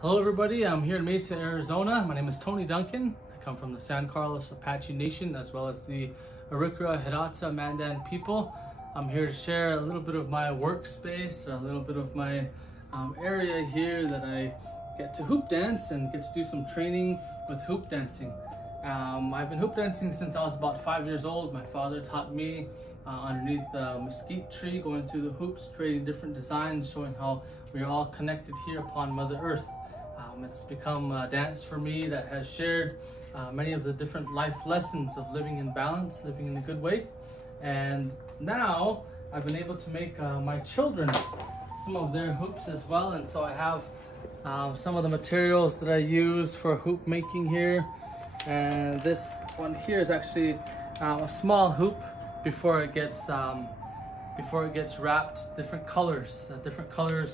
Hello everybody, I'm here in Mesa, Arizona. My name is Tony Duncan. I come from the San Carlos Apache Nation as well as the Arikara, Hidatsa, Mandan people. I'm here to share a little bit of my workspace, a little bit of my area here that I get to hoop dance and get to do some training with hoop dancing. I've been hoop dancing since I was about 5 years old. My father taught me underneath the mesquite tree, going through the hoops, creating different designs, showing how we are all connected here upon Mother Earth. It's become a dance for me that has shared many of the different life lessons of living in balance, living in a good way. And now I've been able to make my children some of their hoops as well. And so I have some of the materials that I use for hoop making here. And this one here is actually a small hoop before it gets wrapped. Different colors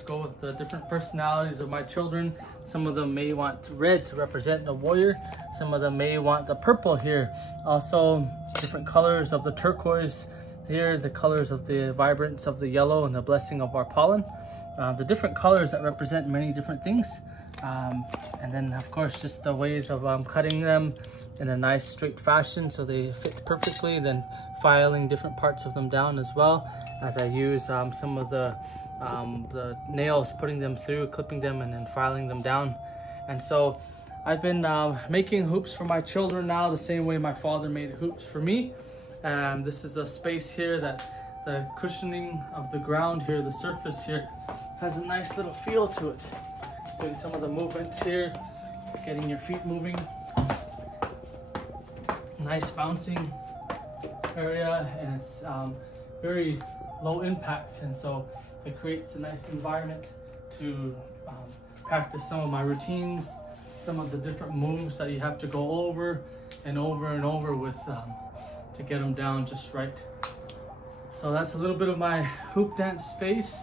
go with the different personalities of my children. Some of them may want red to represent the warrior. Some of them may want the purple here. Also different colors of the turquoise here, the colors of the vibrance of the yellow and the blessing of our pollen. The different colors that represent many different things. And then of course just the ways of cutting them in a nice straight fashion so they fit perfectly, then filing different parts of them down as well, as I use some of the nails, putting them through, clipping them, and then filing them down. And so I've been making hoops for my children now the same way my father made hoops for me. This is a space here that the cushioning of the ground here, the surface here, has a nice little feel to it. It's doing some of the movements here, getting your feet moving. Nice bouncing area, and it's very low impact, and so it creates a nice environment to practice some of my routines, some of the different moves that you have to go over and over and over with to get them down just right. So that's a little bit of my hoop dance space.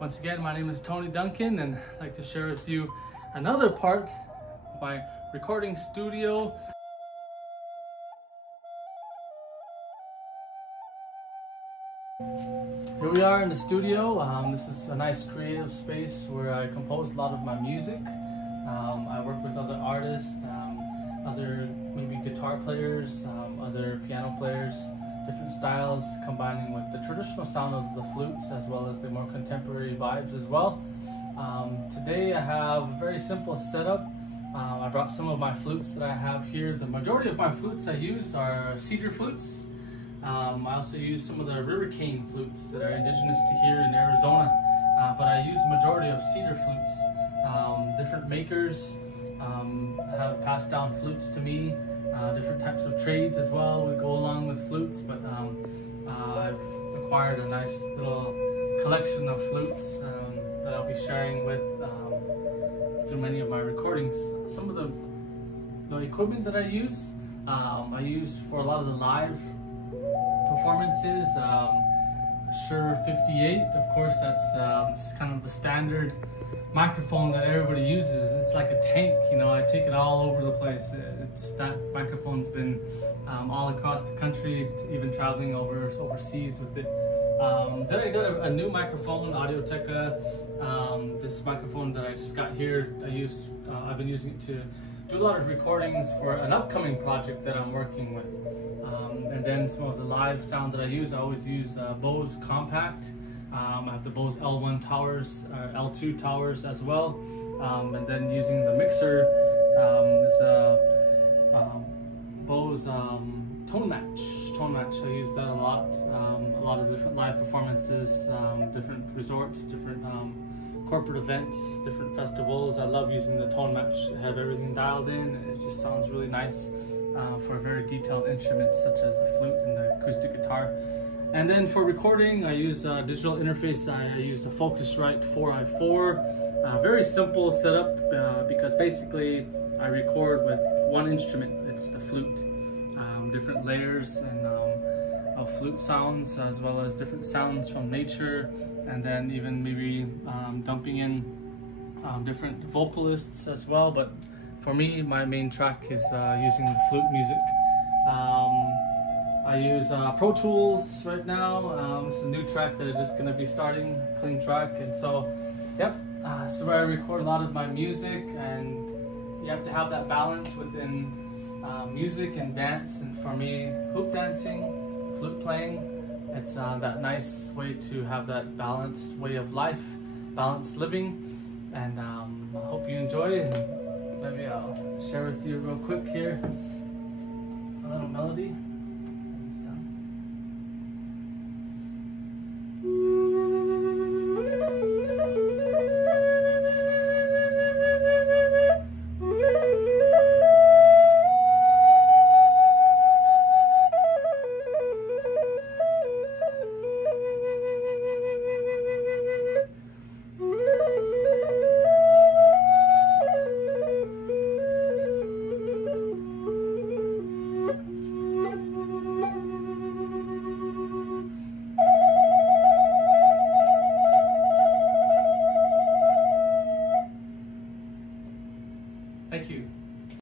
Once again, my name is Tony Duncan, and I'd like to share with you another part of my recording studio. Here we are in the studio. This is a nice creative space where I compose a lot of my music. I work with other artists, other maybe guitar players, other piano players, different styles, combining with the traditional sound of the flutes as well as the more contemporary vibes as well. Today I have a very simple setup. I brought some of my flutes that I have here. The majority of my flutes I use are cedar flutes. I also use some of the river cane flutes that are indigenous to here in Arizona, but I use the majority of cedar flutes. Different makers have passed down flutes to me, different types of trades as well would go along with flutes, but I've acquired a nice little collection of flutes that I'll be sharing with through many of my recordings. Some of the equipment that I use for a lot of the live performances. Shure 58, of course, that's kind of the standard microphone that everybody uses. It's like a tank, you know. I take it all over the place. That microphone's been all across the country, even traveling overseas with it. Then I got a new microphone, Audio-Technica. This microphone that I just got here, I've been using it to do a lot of recordings for an upcoming project that I'm working with. And then some of the live sound that I always use Bose Compact. I have the Bose L1 towers, L2 towers as well. And then using the mixer is a Bose Tone Match. I use that a lot of different live performances, different resorts, different corporate events, different festivals. I love using the Tone Match. I have everything dialed in, and it just sounds really nice for very detailed instruments such as the flute and the acoustic guitar. And then for recording, I use a digital interface. I use the Focusrite 4i4. Very simple setup because basically I record with one instrument. It's the flute. Different layers and of flute sounds, as well as different sounds from nature, and then even maybe dumping in different vocalists as well. But for me, my main track is using flute music. I use Pro Tools right now. This is a new track that I'm just going to be starting, clean track. And so, yep, This is where I record a lot of my music, and you have to have that balance within music and dance. And for me, hoop dancing, flute playing, it's that nice way to have that balanced way of life, balanced living. And I hope you enjoy, and maybe I'll share with you real quick here a little melody. Thank you.